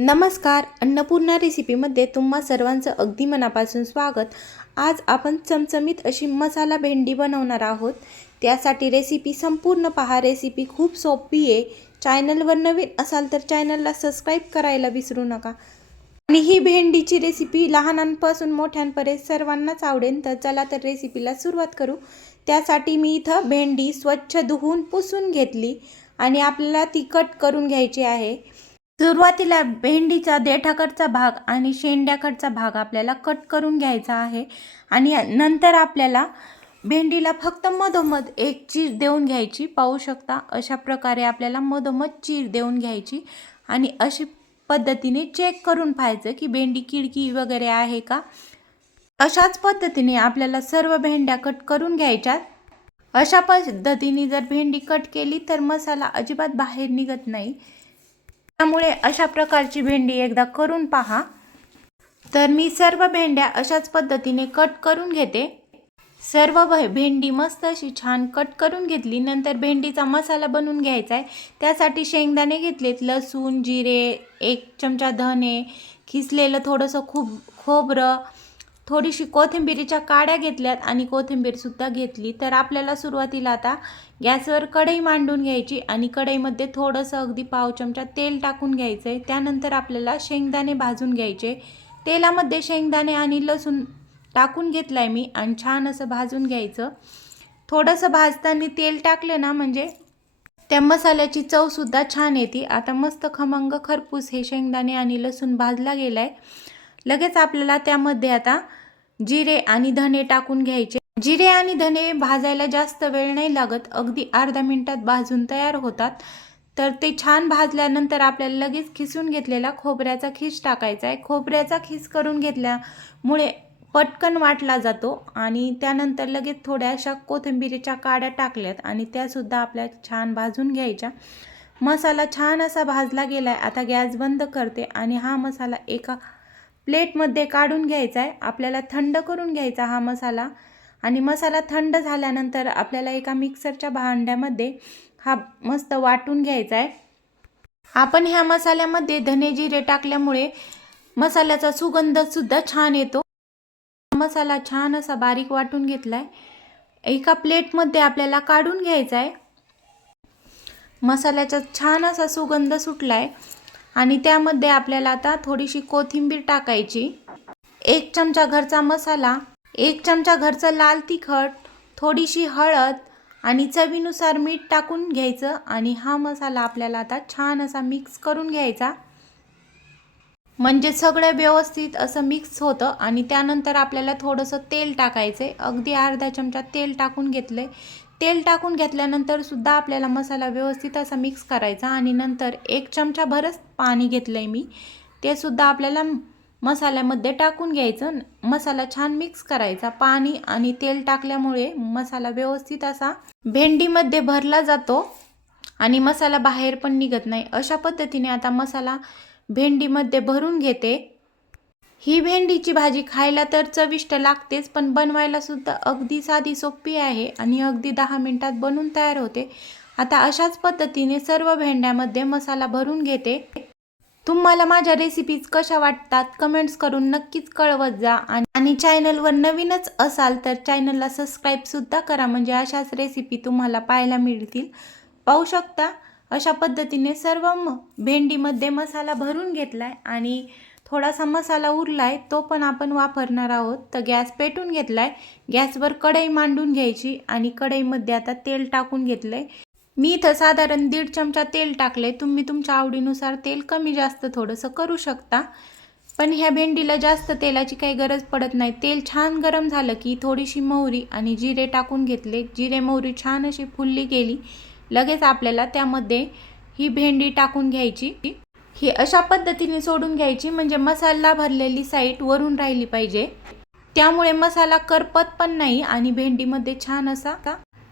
नमस्कार, अन्नपूर्णा रेसिपीमध्ये तुम्हा सर्वांचं अगदी मनापासून स्वागत. आज आपण चमचमीत अशी मसाला भेंडी बनवणार आहोत. त्यासाठी रेसिपी संपूर्ण पहा. रेसिपी खूप सोपी आहे. चॅनलवर नवीन असाल तर चॅनलला सबस्क्राईब करायला विसरू नका. आणि ही भेंडीची रेसिपी लहानांपासून मोठ्यांपर्यंत सर्वांनाच आवडेल. तर चला तर रेसिपीला सुरुवात करू. त्यासाठी मी इथं भेंडी स्वच्छ धुवून पुसून घेतली आणि आपल्याला ती कट करून घ्यायची आहे. सुरुवातीला भेंडीचा देठाकडचा भाग आणि शेंड्याकडचा भाग आपल्याला कट करून घ्यायचा आहे. आणि नंतर आपल्याला भेंडीला फक्त मधोमध एक चीर देऊन घ्यायची. पाहू शकता अशा प्रकारे आपल्याला मधोमध चीर देऊन घ्यायची आणि अशी पद्धतीने चेक करून पाहायचं की भेंडी किडकी वगैरे आहे का. अशाच पद्धतीने आपल्याला सर्व भेंड्या कट करून घ्यायच्या. अशा पद्धतीने जर भेंडी कट केली तर मसाला अजिबात बाहेर निघत नाही. त्यामुळे अशा प्रकारची भेंडी एकदा करून पहा. तर मी सर्व भेंड्या अशाच पद्धतीने कट करून घेते. सर्व भेंडी मस्त अशी छान कट करून घेतली. नंतर भेंडीचा मसाला बनवून घ्यायचा आहे. त्यासाठी शेंगदाणे घेतलेत, लसूण, जिरे, 1 चमचा धने, खिसलेलं थोडंसं खोबरं, थोडीशी कोथिंबीरीच्या काड्या घेतल्यात आणि कोथिंबीरसुद्धा घेतली. तर आपल्याला सुरुवातीला आता गॅसवर कढई मांडून घ्यायची आणि कढईमध्ये थोडंसं अगदी पाव चमचा तेल टाकून घ्यायचं आहे. त्यानंतर आपल्याला शेंगदाणे भाजून घ्यायचे. तेलामध्ये शेंगदाणे आणि लसूण टाकून घेतलं आहे मी आणि छान असं भाजून घ्यायचं. थोडंसं भाजताना तेल टाकलं ना म्हणजे त्या मसाल्याची चवसुद्धा छान येते. आता मस्त खमंग खरपूस हे शेंगदाणे आणि लसूण भाजला गेला आहे. लगेच आपल्याला त्यामध्ये आता जिरे आणि धने टाकून घ्यायचे. जिरे आणि धने भाजायला जास्त वेळ नाही लागत, अगदी अर्धा मिनिटात भाजून तयार होतात. तर ते छान भाजल्यानंतर आपल्याला लगेच खिसून घेतलेला खोबऱ्याचा खीस टाकायचा आहे. खोबऱ्याचा खीस करून घेतल्यामुळे पटकन वाटला जातो. आणि त्यानंतर लगेच थोड्याशा कोथिंबीरीच्या काड्या टाकल्यात आणि त्यासुद्धा आपल्याला छान भाजून घ्यायच्या. मसाला छान असा भाजला गेला आहे. आता गॅस बंद करते आणि हा मसाला एका प्लेटमध्ये काढून घ्यायचा आहे. आपल्याला थंड करून घ्यायचा हा मसाला. आणि मसाला थंड झाल्यानंतर आपल्याला एका मिक्सरच्या भांड्यामध्ये हा मस्त वाटून घ्यायचा आहे. आपण ह्या मसाल्यामध्ये धने जिरे टाकल्यामुळे मसाल्याचा सुगंधसुद्धा छान येतो. मसाला छान असा बारीक वाटून घेतला आहे. एका प्लेटमध्ये आपल्याला काढून घ्यायचा आहे. मसाल्याचा छान असा सुगंध सुटला आहे आणि त्यामध्ये आपल्याला आता थोडीशी कोथिंबीर टाकायची. 1 चमचा घरचा मसाला, 1 चमचा घरचं लाल तिखट, थोडीशी हळद आणि चवीनुसार मीठ टाकून घ्यायचं. आणि हा मसाला आपल्याला आता छान असा मिक्स करून घ्यायचा म्हणजे सगळं व्यवस्थित असं मिक्स होतं. आणि त्यानंतर आपल्याला थोडंसं तेल टाकायचं आहे. अगदी अर्धा चमचा तेल टाकून घेतलं आहे. तेल टाकून घेतल्यानंतर सुद्धा आपल्याला मसाला व्यवस्थित असा मिक्स करायचा. आणि नंतर 1 चमचा भरच पाणी घेतलं आहे मी, ते सुद्धा आपल्याला मसाल्यामध्ये टाकून घ्यायचं. मसाला छान मिक्स करायचा. पाणी आणि तेल टाकल्यामुळे मसाला व्यवस्थित असा भेंडीमध्ये भरला जातो आणि मसाला बाहेर पण निघत नाही. अशा पद्धतीने आता मसाला भेंडीमध्ये भरून घेते. ही भेंडीची भाजी खायला तर चविष्ट लागतेच, पण बनवायला सुद्धा अगदी साधी सोपी आहे आणि अगदी 10 मिनिटात बनून तयार होते. आता अशाच पद्धतीने सर्व भेंड्यामध्ये मसाला भरून घेते. तुम्हाला माझ्या रेसिपीज कशा वाटतात कमेंट्स करून नक्कीच कळवत जा. आणि चॅनलवर नवीनच असाल तर चॅनलला सबस्क्राईबसुद्धा करा, म्हणजे अशाच रेसिपी तुम्हाला पाहायला मिळतील. पाहू शकता अशा पद्धतीने सर्व भेंडीमध्ये मसाला भरून घेतला आहे आणि थोडासा मसाला उरला आहे, तो पण आपण वापरणार आहोत. तर गॅस पेटून घेतला आहे. गॅसवर कढई मांडून घ्यायची आणि कढईमध्ये आता तेल टाकून घेतलं आहे. मी इथं साधारण 1.5 चमचा तेल टाकले. तुम्ही तुमच्या आवडीनुसार तेल कमी जास्त थोडंसं करू शकता, पण ह्या भेंडीला जास्त तेलाची काही गरज पडत नाही. तेल छान गरम झालं की थोडीशी मोहरी आणि जिरे टाकून घेतले. जिरे मोहरी छान अशी फुलली गेली लगेच आपल्याला त्यामध्ये ही भेंडी टाकून घ्यायची. ही अशा पद्धतीने सोडून घ्यायची म्हणजे मसाला भरलेली साईड वरून राहिली पाहिजे. त्यामुळे मसाला करपत पण नाही आणि भेंडीमध्ये छान असा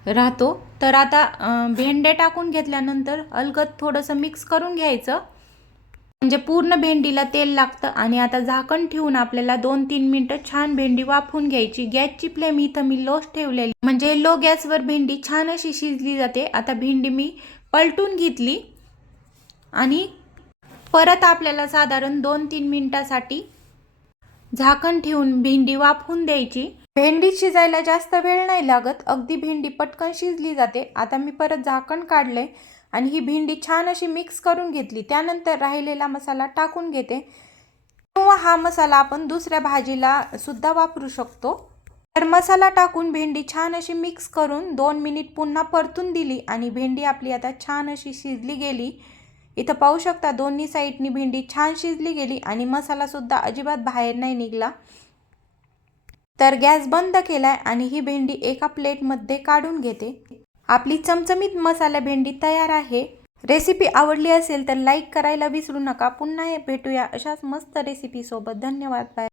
राहतो. तर आता भेंडे टाकून घेतल्यानंतर अलगद थोडंसं मिक्स करून घ्यायचं म्हणजे पूर्ण भेंडीला तेल लागतं. आणि आता झाकण ठेवून आपल्याला 2-3 मिनिटं छान भेंडी वाफवून घ्यायची. गॅसची फ्लेम इथं मी लोच ठेवलेली म्हणजे लो गॅसवर भेंडी छान अशी शिजली जाते. आता भेंडी मी पलटून घेतली आणि परत आपल्याला साधारण 2-3 मिनिटासाठी झाकण ठेवून भेंडी वाफवून द्यायची। भेंडी शिजायला जास्त वेळ नाही लागत, अगदी भेंडी पटकन शिजली जाते। आता मी परत झाकण काढले आणि ही भेंडी छान अशी मिक्स करून घेतली। त्यानंतर राहिलेला मसाला टाकून घेते, किंवा हा मसाला आपण दुसऱ्या भाजीला सुद्धा वापरू शकतो। तर मसाला टाकून भेंडी छान अशी मिक्स करून 2 मिनिट पुन्हा परतून दिली आणि भेंडी आपली आता छान अशी शिजली गेली। इथं पाहू शकता दोन्ही साईडनी भेंडी छान शिजली गेली आणि मसाला सुद्धा अजिबात बाहेर नाही निघला। तर गॅस बंद केलाय आणि ही भेंडी एका प्लेटमध्ये काढून घेते। आपली चमचमीत मसाला भेंडी तयार आहे। रेसिपी आवडली असेल तर लाईक करायला विसरू नका। पुन्हा भेटूया अशाच मस्त रेसिपी सोबत। धन्यवाद, बाय।